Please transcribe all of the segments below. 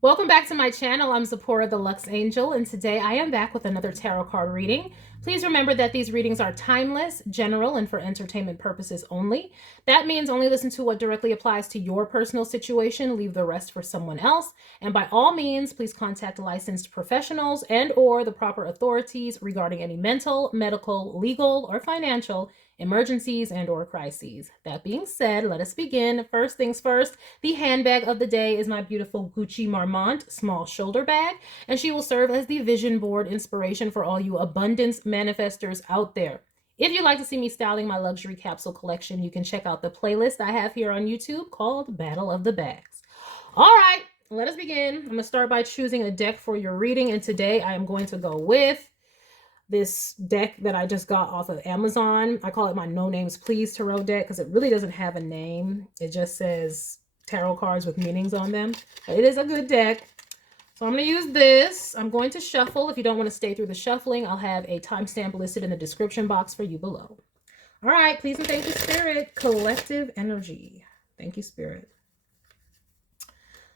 Welcome back to my channel. I'm Zipporah the Lux Angel, and today I am back with another tarot card reading. Please remember that these readings are timeless, general, and for entertainment purposes only. That means only listen to what directly applies to your personal situation, leave the rest for someone else. And by all means, please contact licensed professionals and or the proper authorities regarding any mental, medical, legal, or financial emergencies and or crises. That being said, let us begin. First things first, the handbag of the day is my beautiful Gucci Marmont small shoulder bag, and she will serve as the vision board inspiration for all you abundance manifestors out there. If you'd like to see me styling my luxury capsule collection, you can check out the playlist I have here on YouTube called Battle of the Bags. All right, let us begin. I'm going to start by choosing a deck for your reading, and today I am going to go with this deck that I just got off of Amazon. I call it my No Names Please Tarot deck because it really doesn't have a name. It just says tarot cards with meanings on them. But it is a good deck. So I'm going to use this. I'm going to shuffle. If you don't want to stay through the shuffling, I'll have a timestamp listed in the description box for you below. All right, please and thank you, Spirit. Collective energy. Thank you, Spirit.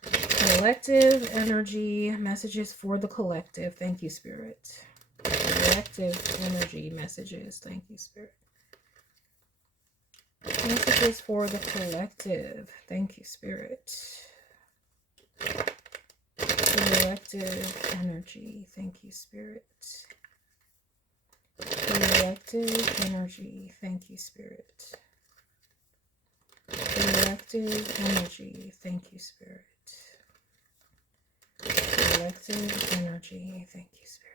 Collective energy, messages for the collective. Thank you, Spirit. Collective energy messages. Thank you, Spirit. Messages for the collective. Thank you, Spirit. Collective energy. Thank you, Spirit. Collective energy. Thank you, Spirit. Collective energy. Thank you, Spirit. Collective energy. Thank you, Spirit.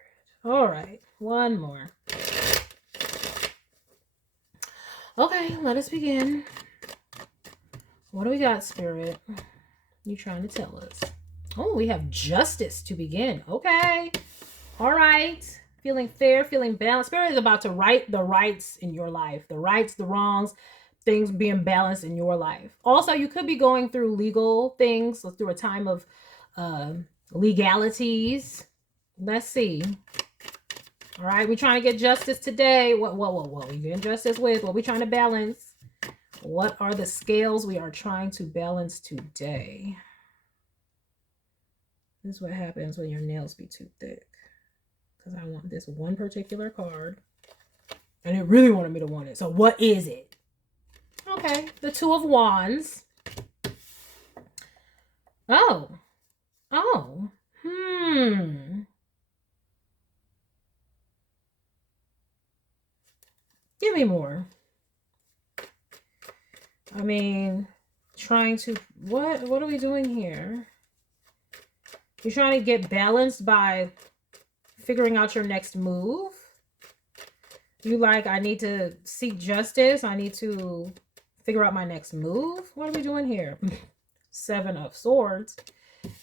All right, one more. Okay, let us begin. What do we got, Spirit? You trying to tell us? Oh, we have justice to begin. Okay. All right. Feeling fair, feeling balanced. Spirit is about to right the rights in your life. The rights, the wrongs, things being balanced in your life. Also, you could be going through legal things, so through a time of legalities. Let's see. All right, we're trying to get justice today. What we getting justice with? What we trying to balance? What are the scales we are trying to balance today? This is what happens when your nails be too thick. Because I want this one particular card. And it really wanted me to want it. So what is it? Okay, the Two of Wands. Oh. Give me more. I mean, trying to... What are we doing here? You're trying to get balanced by figuring out your next move. You like, I need to seek justice. I need to figure out my next move. What are we doing here? Seven of Swords.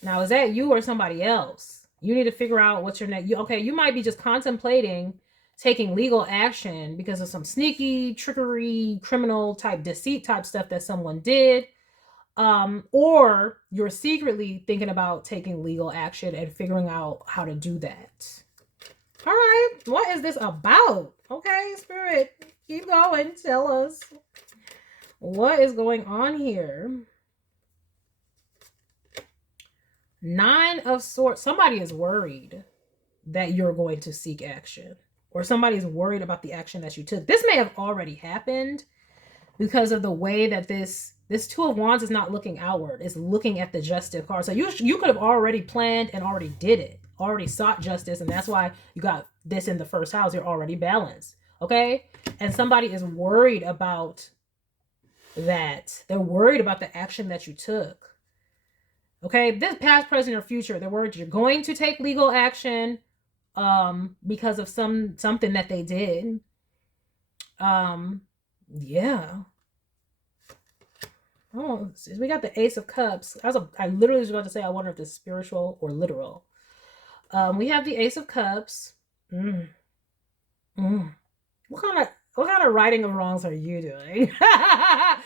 Now, is that you or somebody else? You need to figure out what's your next... Okay, you might be just contemplating taking legal action because of some sneaky, trickery, criminal type, deceit type stuff that someone did. Or you're secretly thinking about taking legal action and figuring out how to do that. All right, what is this about? Okay, Spirit, keep going. Tell us what is going on here. Nine of Swords. Somebody is worried that you're going to seek action, or somebody's worried about the action that you took. This may have already happened because of the way that this Two of Wands is not looking outward. It's looking at the justice card. So you could have already planned and already did it, already sought justice, and that's why you got this in the first house. You're already balanced, okay? And somebody is worried about that. They're worried about the action that you took, okay? This past, present, or future, they're worried you're going to take legal action because of something that they did. Yeah. Oh, we got the Ace of Cups. I literally was about to say, I wonder if it's spiritual or literal. We have the Ace of Cups. What kind of righting of wrongs are you doing? I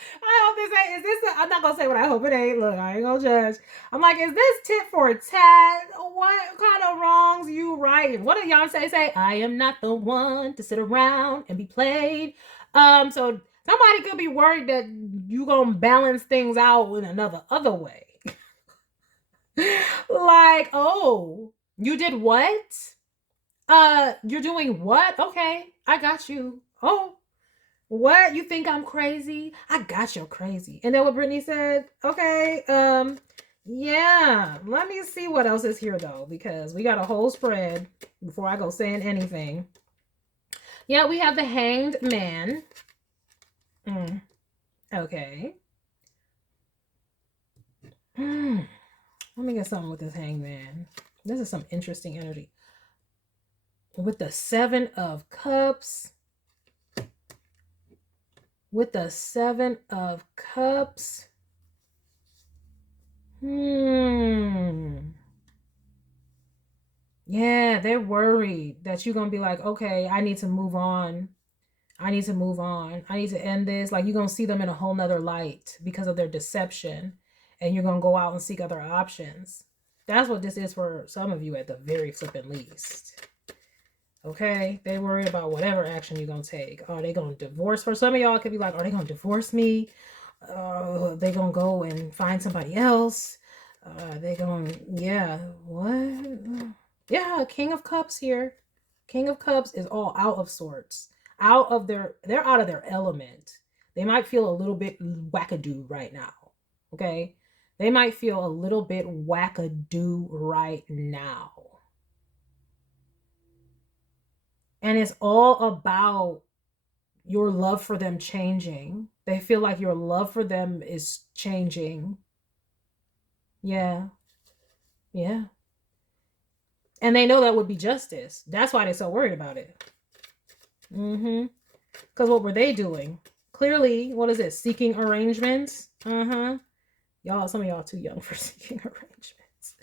hope this ain't. I'm not gonna say what I hope it ain't. Look, I ain't gonna judge. I'm like, is this tit for tat? What kind of wrongs you righting? What did Beyonce say? I am not the one to sit around and be played. So somebody could be worried that you gonna balance things out in other way. Like, like, oh, you did what? You're doing what? Okay, I got you. Oh, what? You think I'm crazy? I got you crazy. And then what Brittany said, okay, yeah, let me see what else is here though, because we got a whole spread before I go saying anything. Yeah, we have the Hanged Man. Okay. Let me get something with this Hanged Man. This is some interesting energy. With the Seven of Cups. With the Seven of Cups. Yeah, they're worried that you're going to be like, okay, I need to move on. I need to move on. I need to end this. Like, you're going to see them in a whole nother light because of their deception. And you're going to go out and seek other options. That's what this is for some of you at the very flippin' least. Okay? They worry about whatever action you're going to take. Are they going to divorce? For some of y'all, it could be like, are they going to divorce me? They going to go and find somebody else? They going, yeah, what? Yeah, King of Cups here. King of Cups is all out of sorts. They're out of their element. They might feel a little bit wackadoo right now. Okay? They might feel a little bit wackadoo right now. And it's all about your love for them changing. They feel like your love for them is changing. Yeah. Yeah. And they know that would be justice. That's why they're so worried about it. Because what were they doing? Clearly, what is it? Seeking arrangements? Y'all, some of y'all too young for seeking arrangements.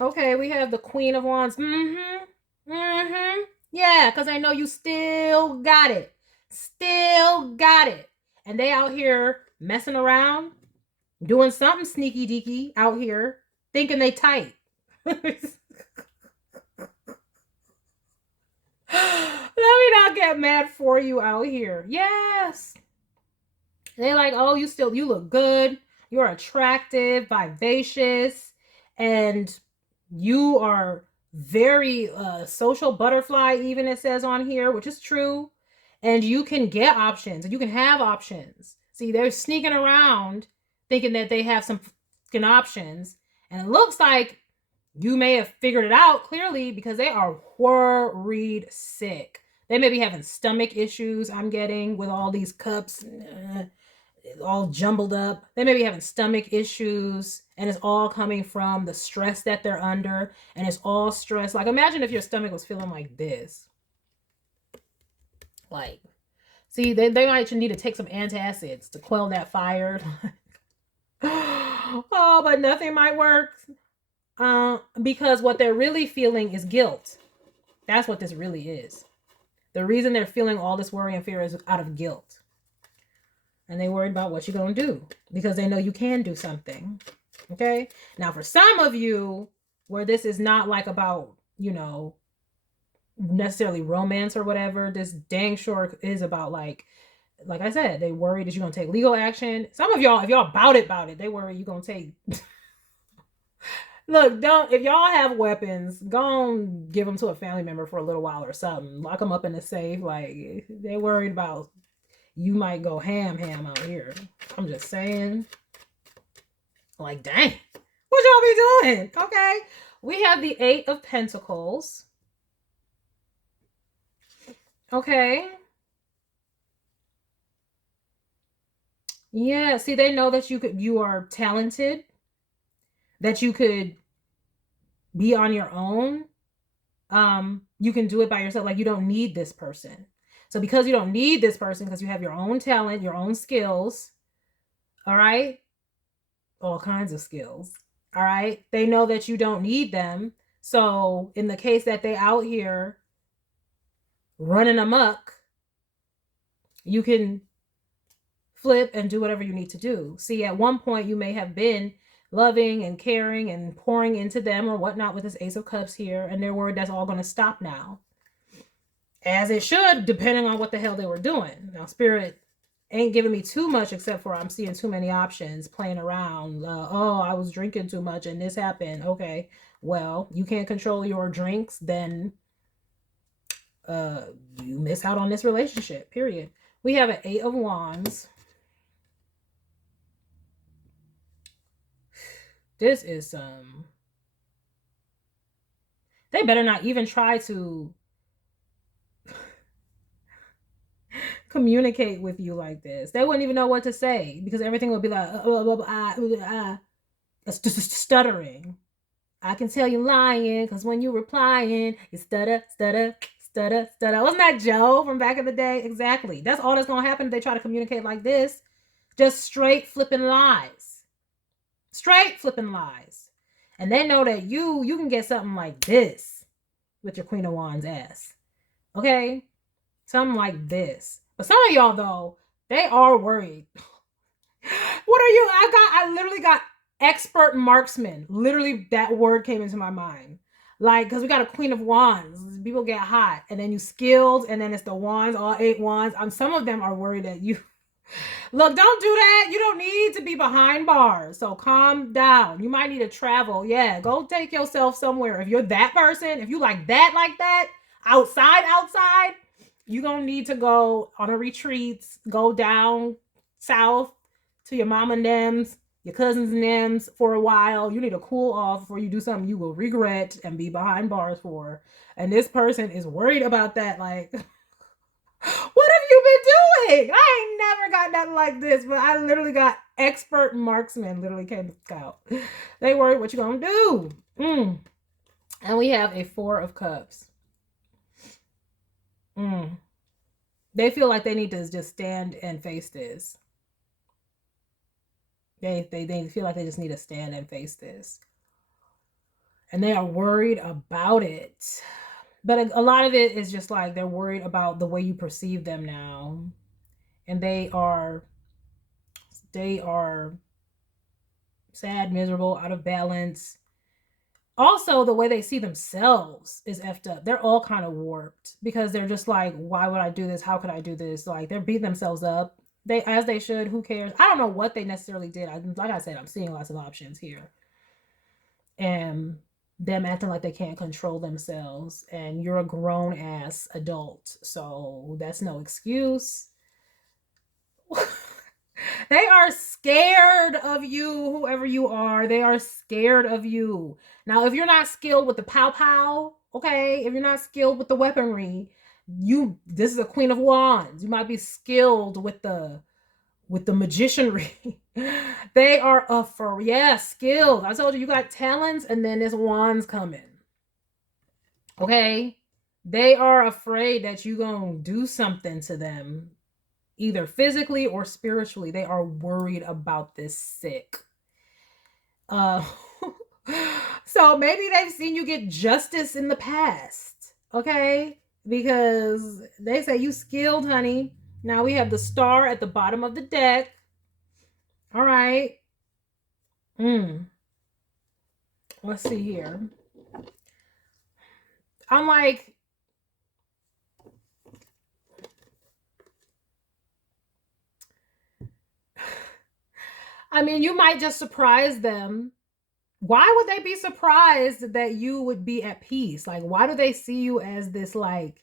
Okay, we have the Queen of Wands. Yeah, because I know you still got it. Still got it. And they out here messing around, doing something sneaky deaky out here, thinking they tight. Let me not get mad for you out here. Yes. They're like, oh, you look good. You're attractive, vivacious, and you are very social butterfly, even it says on here, which is true. And you can get options and you can have options. See, they're sneaking around thinking that they have some fucking options. And it looks like you may have figured it out clearly because they are worried sick. They may be having stomach issues, I'm getting, with all these cups all jumbled up. They may be having stomach issues, and it's all coming from the stress that they're under, and it's all stress. Like, imagine if your stomach was feeling like this. Like, see, they might need to take some antacids to quell that fire. Oh, but nothing might work. Because what they're really feeling is guilt. That's what this really is. The reason they're feeling all this worry and fear is out of guilt. And they worried about what you're going to do because they know you can do something. Okay? Now, for some of you, where this is not like about, you know, necessarily romance or whatever, this dang sure is about like I said, they worry that you're going to take legal action. Some of y'all, if y'all about it, they worry you're going to take... Look, if y'all have weapons, go on, give them to a family member for a little while or something. Lock them up in a safe. Like, they're worried about you might go ham out here. I'm just saying. Like, dang. What y'all be doing? Okay. We have the 8 of Pentacles. Okay. Yeah, see, they know that you are talented. That you could be on your own. You can do it by yourself. Like, you don't need this person. So because you don't need this person, because you have your own talent, your own skills, all right? All kinds of skills, all right? They know that you don't need them. So in the case that they out here running amok, you can flip and do whatever you need to do. See, at one point you may have been loving and caring and pouring into them or whatnot with this Ace of Cups here, and they're worried that's all going to stop now. As it should, depending on what the hell they were doing. Now, Spirit ain't giving me too much, except for I'm seeing too many options playing around. Oh, I was drinking too much and this happened. Okay, well, you can't control your drinks, then you miss out on this relationship, period. We have an 8 of Wands. This is they better not even try to communicate with you like this. They wouldn't even know what to say, because everything would be like stuttering. I can tell you lying, because when you replying, you stutter, stutter, stutter, stutter. Wasn't that Joe from back in the day? Exactly. That's all that's going to happen if they try to communicate like this. Just straight flipping lies. Straight flipping lies. And they know that you can get something like this with your Queen of Wands ass. Okay? Something like this. But some of y'all, though, they are worried. What are you? I literally got expert marksman. Literally, that word came into my mind. Like, because we got a Queen of Wands. People get hot. And then you skilled. And then it's the wands, all 8 wands. Some of them are worried that you... Look, don't do that. You don't need to be behind bars. So calm down. You might need to travel. Yeah, go take yourself somewhere. If you're that person, if you like that, outside, you're going to need to go on a retreat. Go down south to your mama and them's, your cousins and them's for a while. You need to cool off before you do something you will regret and be behind bars for. And this person is worried about that. Like... What have you been doing? I ain't never got nothing like this, but I literally got expert marksman literally came to scout. They worried what you gonna do. And we have a 4 of Cups. They feel like they need to just stand and face this. They feel like they just need to stand and face this. And they are worried about it. But a lot of it is just like they're worried about the way you perceive them now. And they are sad, miserable, out of balance. Also, the way they see themselves is effed up. They're all kind of warped, because they're just like, why would I do this? How could I do this? Like, they're beating themselves up. As they should. Who cares? I don't know what they necessarily did. Like I said, I'm seeing lots of options here. And them acting like they can't control themselves, and you're a grown ass adult, so that's no excuse. They are scared of you, whoever you are. They are scared of you. Now, if you're not skilled with the pow, okay, if you're not skilled with the weaponry, this is a Queen of Wands. You might be skilled with the magicianry. They are skilled. I told you got talents, and then there's wands coming. Okay? They are afraid that you're going to do something to them, either physically or spiritually. They are worried about this sick. So maybe they've seen you get justice in the past. Okay? Because they say you skilled, honey. Now we have the Star at the bottom of the deck. All right. Let's see here. I'm like, I mean, you might just surprise them. Why would they be surprised that you would be at peace? Like, why do they see you as this, like,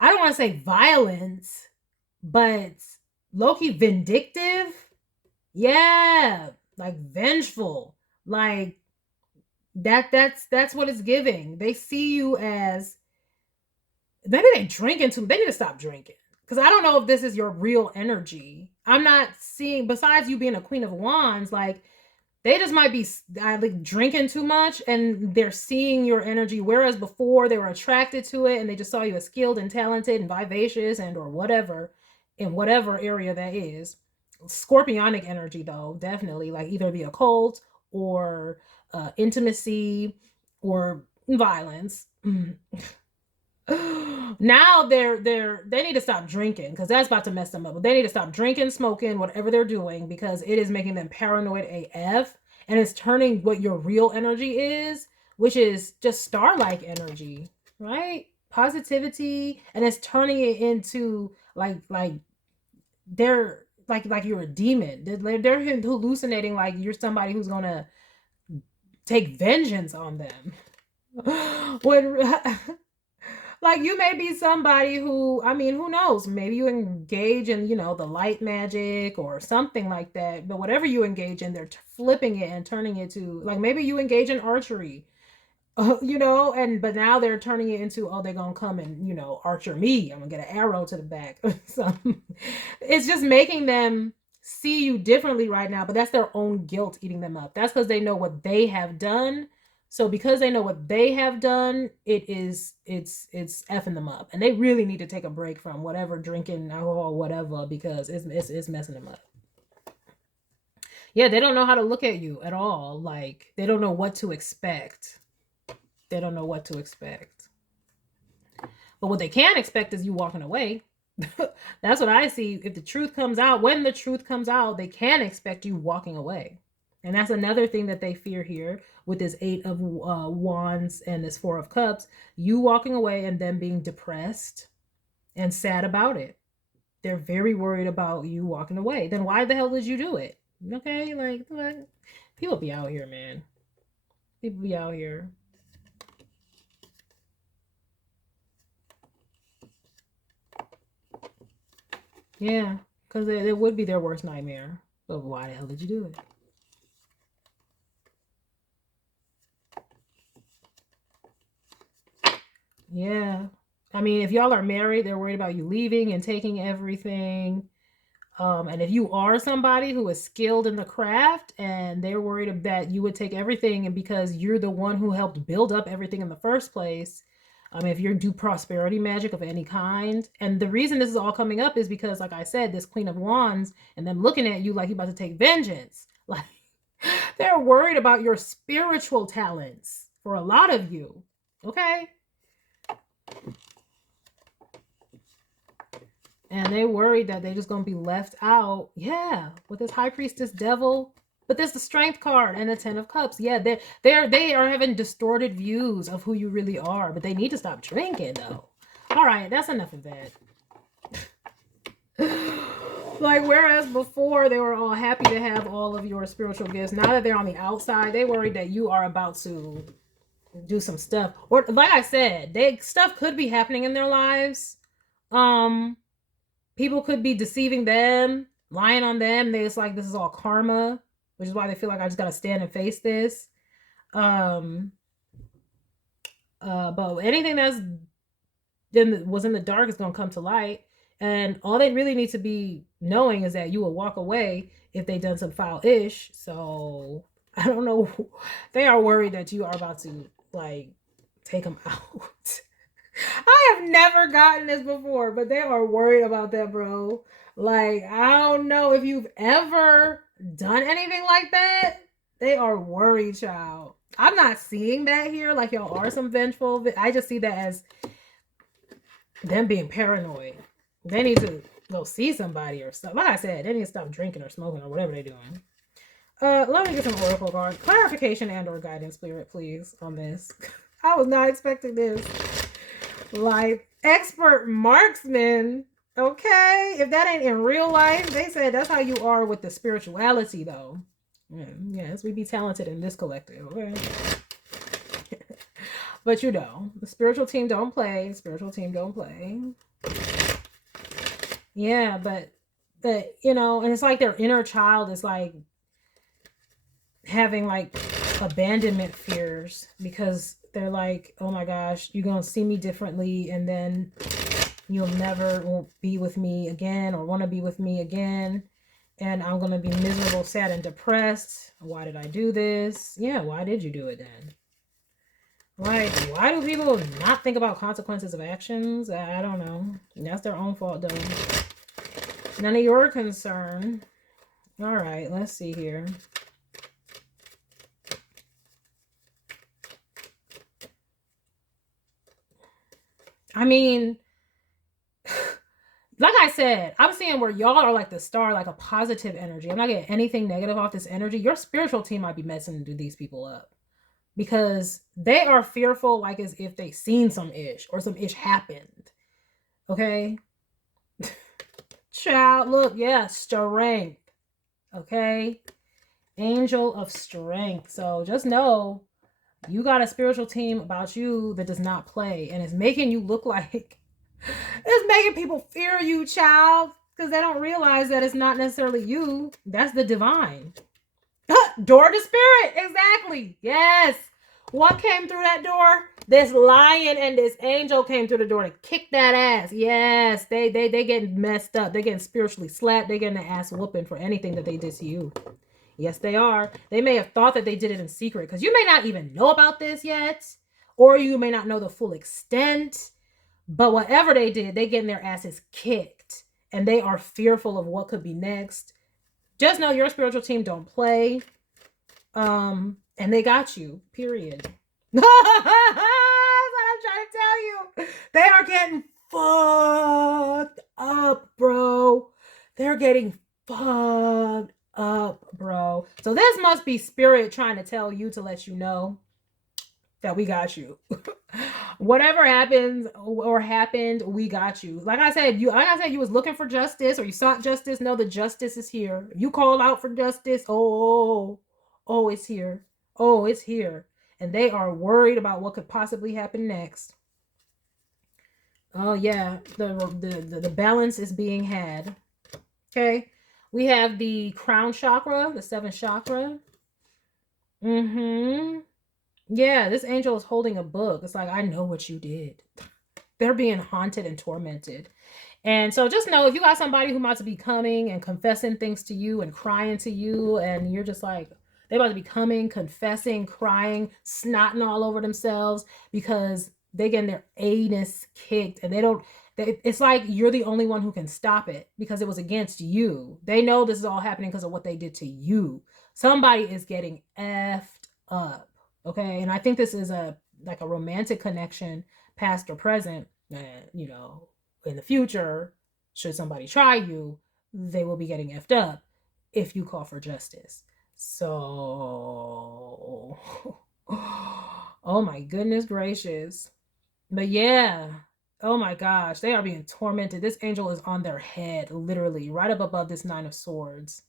I don't want to say violence, but low-key vindictive? Yeah, like vengeful. Like that's what it's giving. They see you as, maybe they drinking too. They need to stop drinking. Because I don't know if this is your real energy. I'm not seeing, besides you being a Queen of Wands, like, they just might be like drinking too much, and they're seeing your energy. Whereas before they were attracted to it, and they just saw you as skilled and talented and vivacious and or whatever, in whatever area that is. Scorpionic energy, though, definitely, like either the occult or intimacy or violence. Now they need to stop drinking, because that's about to mess them up. They need to stop drinking, smoking, whatever they're doing, because it is making them paranoid AF, and it's turning what your real energy is, which is just star-like energy, right? Positivity, and it's turning it into like they're like you're a demon. They're hallucinating like you're somebody who's gonna take vengeance on them. When like you may be somebody who, I mean, who knows, maybe you engage in, you know, the light magic or something like that, but whatever you engage in, they're flipping it and turning it to, like, maybe you engage in archery, you know, and but now they're turning it into, oh, they're gonna come and, you know, archer me, I'm gonna get an arrow to the back. So it's just making them see you differently right now, but that's their own guilt eating them up. That's because they know what they have done. So because they know what they have done, it's effing them up, and they really need to take a break from whatever drinking alcohol, whatever, because it's messing them up. Yeah, they don't know how to look at you at all. Like they don't know what to expect. They don't know what to expect. But what they can expect is you walking away. That's what I see. If the truth comes out, when the truth comes out, they can expect you walking away. And that's another thing that they fear here with this 8 of Wands and this 4 of Cups. You walking away and them being depressed and sad about it. They're very worried about you walking away. Then why the hell did you do it? Okay, like, what? People be out here, man. People be out here. Yeah, because it would be their worst nightmare. But why the hell did you do it? Yeah. I mean, if y'all are married, they're worried about you leaving and taking everything. And if you are somebody who is skilled in the craft and they're worried that you would take everything, and because you're the one who helped build up everything in the first place, if you're do prosperity magic of any kind. And the reason this is all coming up is because, like I said, this Queen of Wands and them looking at you like you're about to take vengeance. Like they're worried about your spiritual talents for a lot of you. Okay? And they worried that they just gonna be left out. Yeah, with this High Priestess devil. But there's the Strength card and the 10 of Cups. Yeah, they are having distorted views of who you really are, but they need to stop drinking though. All right, that's enough of that. Like, whereas before they were all happy to have all of your spiritual gifts, now that they're on the outside, they worried that you are about to do some stuff. Or like I said, stuff could be happening in their lives. People could be deceiving them, lying on them. It's like this is all karma, which is why they feel like I just gotta stand and face this. But anything that's was in the dark is gonna come to light. And all they really need to be knowing is that you will walk away if they done some foul-ish. So I don't know. They are worried that you are about to like take them out. I have never gotten this before, but they are worried about that, bro. Like, I don't know if you've ever done anything like that. They are worried, child. I'm not seeing that here. Like, y'all are some vengeful. I just see that as them being paranoid. They need to go see somebody or stuff. Like I said, they need to stop drinking or smoking or whatever they're doing. Let me get some oracle card clarification and or guidance, spirit, please, on this. I was not expecting this. Like, expert marksman. Okay, if that ain't in real life, they said that's how you are with the spirituality, though. Yes, we be talented in this collective. Okay. But you know, the spiritual team don't play. Spiritual team don't play. Yeah, but you know, and it's like their inner child is like having like abandonment fears because they're like, oh my gosh, you're gonna see me differently, and then you'll never won't be with me again or want to be with me again, and I'm gonna be miserable, sad, and depressed. Why did I do this? Yeah, why did you do it then? Like, why do people not think about consequences of actions? I don't know. That's their own fault, though. None of your concern. All right, let's see here. I mean, like I said, I'm seeing where y'all are like the star, like a positive energy. I'm not getting anything negative off this energy. Your spiritual team might be messing these people up because they are fearful, like as if they seen some ish or some ish happened. Okay. Child, look, yeah, strength. Okay? Angel of strength. So just know you got a spiritual team about you that does not play and is making you look like it's making people fear you, child, because they don't realize that it's not necessarily you. That's the divine. Door to spirit. Exactly. Yes. What came through that door? This lion and this angel came through the door to kick that ass. Yes. They getting messed up. They getting spiritually slapped. They getting the ass whooping for anything that they did to you. Yes, they are. They may have thought that they did it in secret because you may not even know about this yet, or you may not know the full extent. But whatever they did, they getting their asses kicked, and they are fearful of what could be next. Just know your spiritual team don't play. And they got you, period. That's what I'm trying to tell you. They are getting fucked up, bro. They're getting fucked up, bro. So this must be spirit trying to tell you to let you know that we got you. Whatever happens or happened, we got you. Like I said, you was looking for justice or you sought justice. No, the justice is here. You called out for justice. Oh, it's here. Oh, it's here. And they are worried about what could possibly happen next. Oh yeah, the balance is being had. Okay. We have the crown chakra, the seventh chakra. Yeah, this angel is holding a book. It's like, I know what you did. They're being haunted and tormented. And so just know if you got somebody who about to be coming and confessing things to you and crying to you, and you're just like, they about to be coming, confessing, crying, snotting all over themselves because they getting their anus kicked and it's like you're the only one who can stop it because it was against you. They know this is all happening because of what they did to you. Somebody is getting effed up. Okay. And I think this is like a romantic connection, past or present. And, in the future, should somebody try you, they will be getting effed up if you call for justice. So, oh my goodness gracious. But yeah, oh my gosh, they are being tormented. This angel is on their head, literally, right up above this Nine of Swords.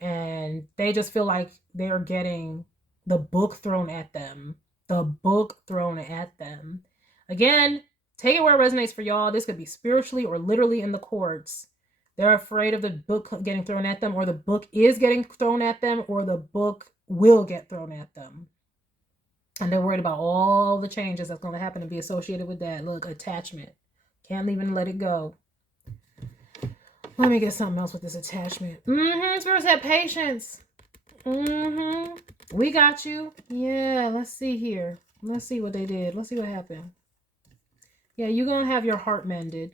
And they just feel like they're getting the book thrown at them. The book thrown at them. Again, take it where it resonates for y'all. This could be spiritually or literally in the courts. They're afraid of the book getting thrown at them, or the book is getting thrown at them, or the book will get thrown at them. And they're worried about all the changes that's going to happen and be associated with that. Look, attachment. Can't even let it go. Let me get something else with this attachment. Spirits have patience. We got you. Yeah, let's see here. Let's see what they did. Let's see what happened. Yeah, you're going to have your heart mended.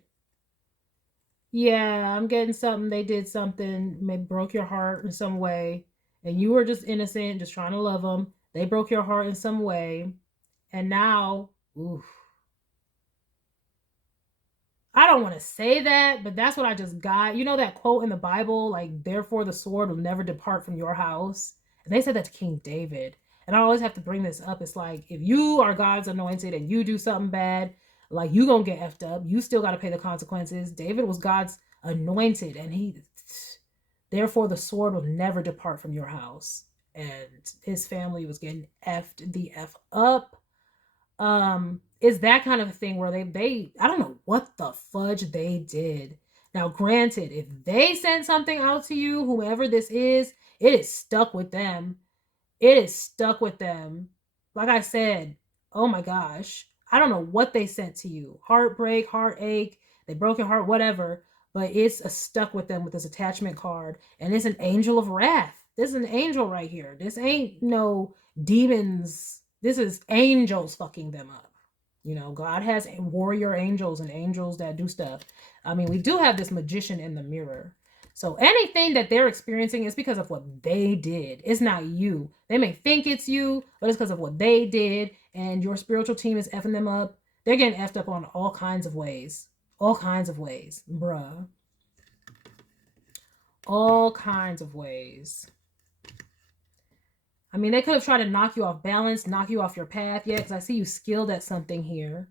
Yeah, I'm getting something. They did something. Maybe broke your heart in some way. And you were just innocent, just trying to love them. They broke your heart in some way. And now, oof. I don't want to say that, but that's what I just got. You know that quote in the Bible, like, therefore the sword will never depart from your house? And they said that to King David. And I always have to bring this up. It's like, if you are God's anointed and you do something bad, like, you gonna get effed up. You still got to pay the consequences. David was God's anointed, and therefore the sword will never depart from your house. And his family was getting effed the F up. Is that kind of a thing where they I don't know what the fudge they did. Now, granted, if they sent something out to you, whomever this is, it is stuck with them. It is stuck with them. Like I said, oh my gosh, I don't know what they sent to you. Heartbreak, heartache, they broke your heart, whatever. But it's stuck with them with this attachment card. And it's an angel of wrath. This is an angel right here. This ain't no demons. This is angels fucking them up. God has warrior angels and angels that do stuff. I mean, we do have this magician in the mirror. So anything that they're experiencing is because of what they did. It's not you. They may think it's you, but it's because of what they did. And your spiritual team is effing them up. They're getting effed up on all kinds of ways. All kinds of ways, bruh. All kinds of ways. I mean, they could have tried to knock you off balance, knock you off your path. Yeah, because I see you skilled at something here.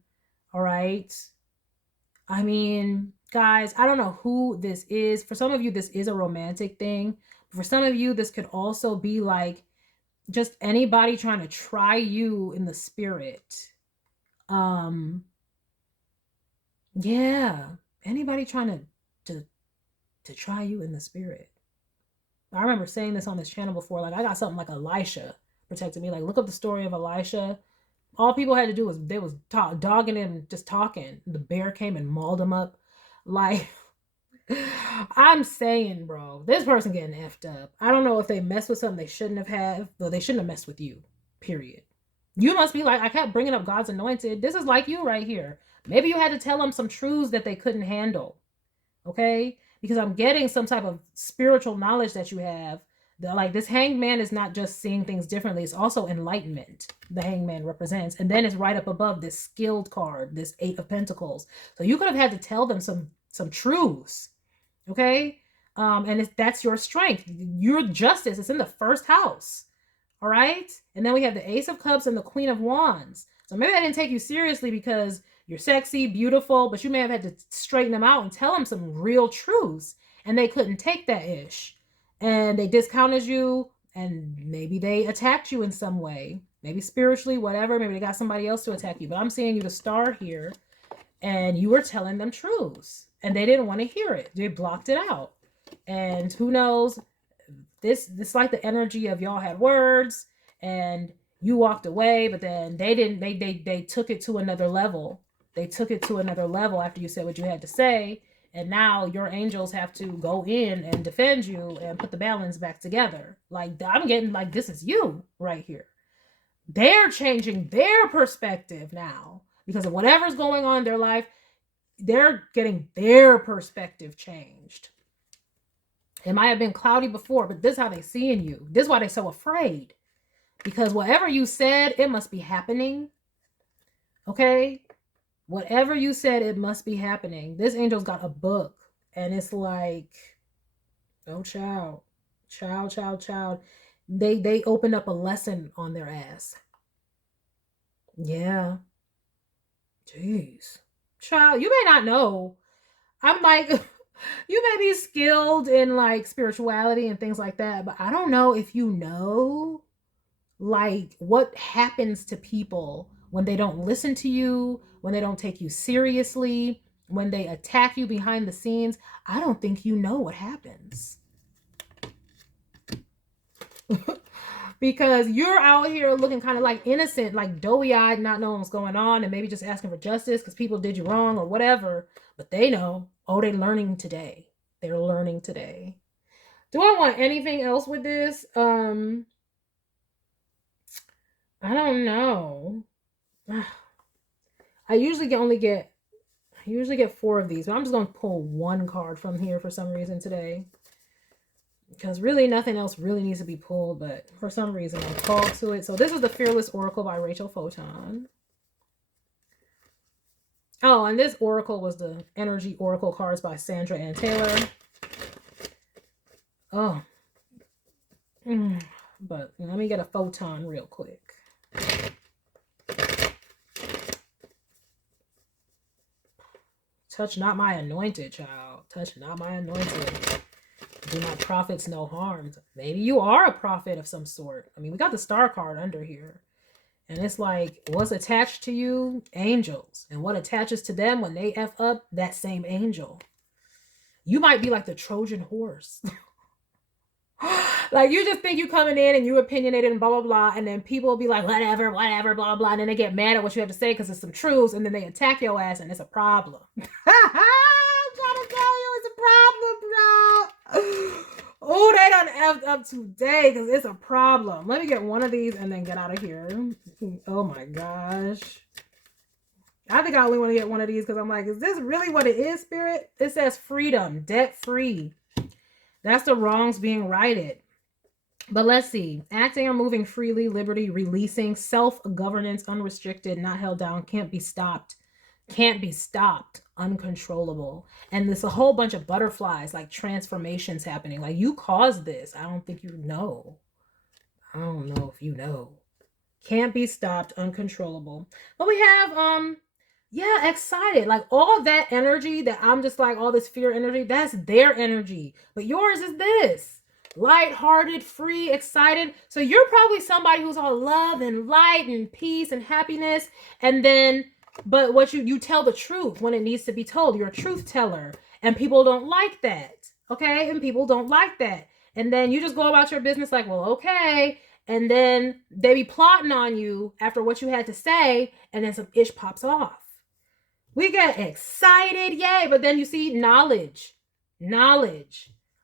All right. I mean, guys, I don't know who this is. For some of you, this is a romantic thing. For some of you, this could also be like just anybody trying to try you in the spirit. Yeah, anybody trying to try you in the spirit. I remember saying this on this channel before. Like, I got something like Elisha protecting me. Like, look up the story of Elisha. All people had to do was they was dogging him, just talking. The bear came and mauled him up. Like, I'm saying, bro, this person getting effed up. I don't know if they messed with something they shouldn't have had, though they shouldn't have messed with you. Period. You must be like, I kept bringing up God's anointed. This is like you right here. Maybe you had to tell them some truths that they couldn't handle. Okay? Because I'm getting some type of spiritual knowledge that you have. Like, this hanged man is not just seeing things differently. It's also enlightenment the hanged man represents. And then it's right up above this skilled card, this 8 of Pentacles. So you could have had to tell them some truths. Okay? And that's your strength. Your justice is in the first house. All right? And then we have the Ace of Cups and the Queen of Wands. So maybe I didn't take you seriously because you're sexy, beautiful, but you may have had to straighten them out and tell them some real truths. And they couldn't take that ish. And they discounted you, and maybe they attacked you in some way. Maybe spiritually, whatever. Maybe they got somebody else to attack you. But I'm seeing you the star here, and you were telling them truths. And they didn't want to hear it. They blocked it out. And who knows, this like the energy of y'all had words, and you walked away, but then they didn't, they took it to another level. They took it to another level after you said what you had to say. And now your angels have to go in and defend you and put the balance back together. Like, I'm getting like, this is you right here. They're changing their perspective now because of whatever's going on in their life. They're getting their perspective changed. It might have been cloudy before, but this is how they seeing you. This is why they're so afraid. Because whatever you said, it must be happening. Okay? Whatever you said, it must be happening. This angel's got a book. And it's like, oh, child. Child. They opened up a lesson on their ass. Yeah. Jeez. Child, you may not know. I'm like, you may be skilled in like spirituality and things like that, but I don't know if you know like what happens to people when they don't listen to you, when they don't take you seriously, when they attack you behind the scenes. I don't think you know what happens. Because you're out here looking kind of like innocent, like doughy-eyed, not knowing what's going on, and maybe just asking for justice because people did you wrong or whatever. But they know. Oh, they're learning today. They're learning today. Do I want anything else with this? I don't know. I usually only get 4 of these, but I'm just going to pull 1 card from here for some reason today. Because really nothing else really needs to be pulled, but for some reason I'm called to it. So this is the Fearless Oracle by Rachel Photon. Oh, and this oracle was the Energy Oracle cards by Sandra Ann Taylor. Oh. But let me get a photon real quick. Touch not my anointed, child. Touch not my anointed. Do my prophets no harm. Maybe you are a prophet of some sort. I mean, we got the star card under here. And it's like, what's attached to you? Angels. And what attaches to them when they F up? That same angel. You might be like the Trojan horse. Like, you just think you coming in and you opinionated and blah, blah, blah. And then people will be like, whatever, blah, blah. And then they get mad at what you have to say because it's some truths. And then they attack your ass and it's a problem. I'm trying to tell you it's a problem, bro. Oh, they done effed up today because it's a problem. Let me get one of these and then get out of here. Oh my gosh. I think I only want to get one of these because I'm like, is this really what it is, Spirit? It says freedom, debt free. That's the wrongs being righted. But let's see. Acting or moving freely, liberty, releasing, self-governance, unrestricted, not held down, can't be stopped. Can't be stopped, uncontrollable. And there's a whole bunch of butterflies, like transformations happening. Like, you caused this. I don't think you know. I don't know if you know. Can't be stopped, uncontrollable. But we have Yeah, excited. Like all that energy that I'm just like, all this fear energy, that's their energy. But yours is this light-hearted, free, excited. So you're probably somebody who's all love and light and peace and happiness. And then, but what you tell the truth when it needs to be told. You're a truth teller. And people don't like that. Okay? And people don't like that. And then you just go about your business like, well, okay. And then they be plotting on you after what you had to say, and then some ish pops off. We get excited, yay, but then you see knowledge,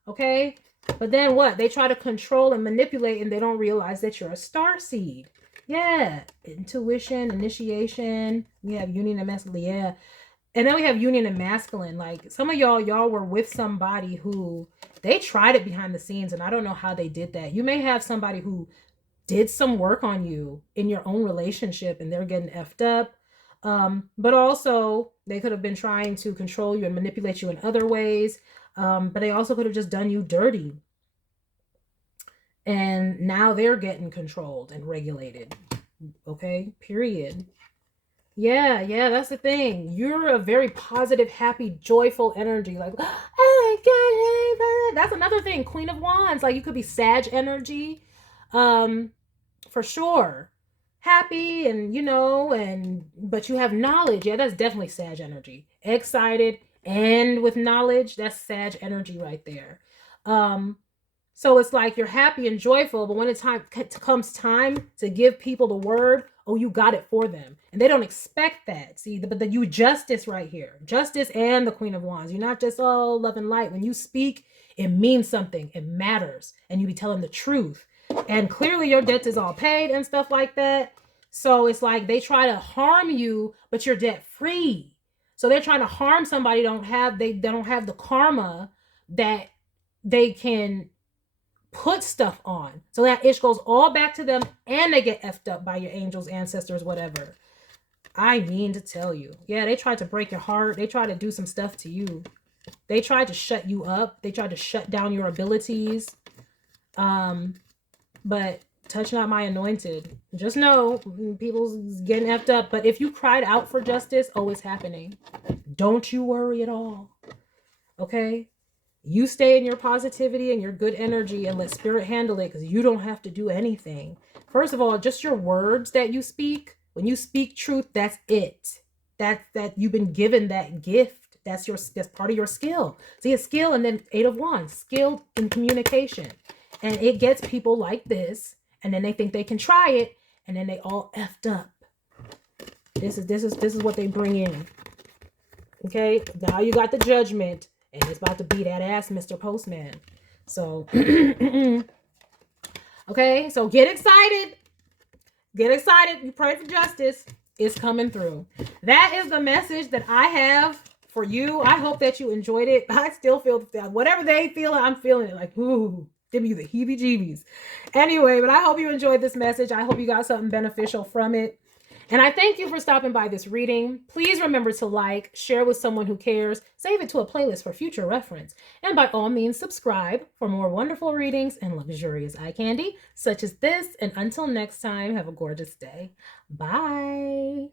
okay? But then what? They try to control and manipulate, and they don't realize that you're a star seed. Yeah, intuition, initiation. We have union and masculine, yeah. And then we have union and masculine. Like some of y'all were with somebody who they tried it behind the scenes, and I don't know how they did that. You may have somebody who did some work on you in your own relationship, and they're getting effed up. But also they could have been trying to control you and manipulate you in other ways. But they also could have just done you dirty. And now they're getting controlled and regulated. Okay, period. Yeah, that's the thing. You're a very positive, happy, joyful energy. Like, oh my God, that's another thing. Queen of Wands. Like you could be Sag energy. For sure. Happy and but you have knowledge. Yeah, that's definitely Sag energy. Excited and with knowledge, that's Sag energy right there. So it's like you're happy and joyful, but when comes time to give people the word, oh, you got it for them, and they don't expect that. See, but you justice right here, justice and the Queen of Wands. You're not just all love and light. When you speak, it means something. It matters, and you be telling the truth. And clearly your debt is all paid and stuff like that. So it's like they try to harm you, but you're debt free. So they're trying to harm somebody. They don't have the karma that they can put stuff on. So that ish goes all back to them, and they get effed up by your angels, ancestors, whatever. I mean to tell you. Yeah, they tried to break your heart. They tried to do some stuff to you. They tried to shut you up. They tried to shut down your abilities. But touch not my anointed. Just know people's getting effed up. But if you cried out for justice, oh, it's happening. Don't you worry at all. Okay? You stay in your positivity and your good energy and let spirit handle it, because you don't have to do anything. First of all, just your words that you speak. When you speak truth, that's it. That you've been given that gift. That's part of your skill. See, a skill, and then 8 of Wands, skilled in communication. And it gets people like this, and then they think they can try it, and then they all effed up. This is what they bring in. Okay, now you got the Judgment, and it's about to be that ass, Mr. Postman. So, okay, so get excited. Get excited. You pray for justice. It's coming through. That is the message that I have for you. I hope that you enjoyed it. I still feel whatever they feel, I'm feeling it. Like, ooh. Give me the heebie-jeebies. Anyway, but I hope you enjoyed this message. I hope you got something beneficial from it. And I thank you for stopping by this reading. Please remember to like, share with someone who cares, save it to a playlist for future reference. And by all means, subscribe for more wonderful readings and luxurious eye candy, such as this. And until next time, have a gorgeous day. Bye.